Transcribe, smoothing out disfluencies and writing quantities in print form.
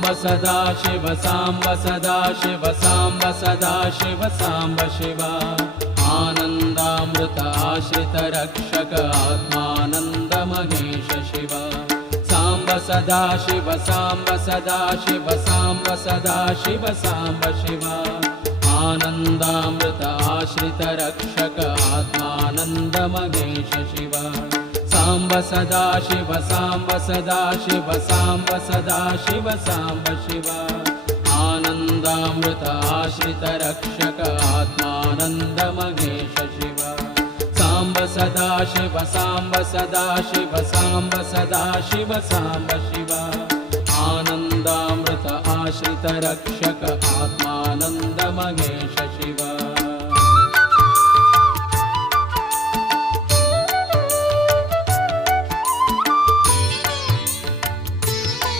साम्ब सदाशिव साम्ब सदाशिव साम्ब सदाशिव साम्ब शिव आनन्दामृत आश्रित रक्षक आत्मानन्द महेश शिव साम्ब सदाशिव साम्ब सदाशिव साम्ब सदाशिव साम्ब शिव आनन्दामृत आश्रित रक्षक आत्मानन्द महेश शिव साम्ब सदाशिव साम्ब सदाशिव साम्ब सदाशिव साम्ब शिव आनन्दामृत आश्रित रक्षक आत्मानन्द महेश शिव साम्ब सदाशिव साम्ब सदाशिव साम्ब सदाशिव साम्ब शिव आनन्दामृत आश्रित रक्षक आत्मानन्द महेश शिव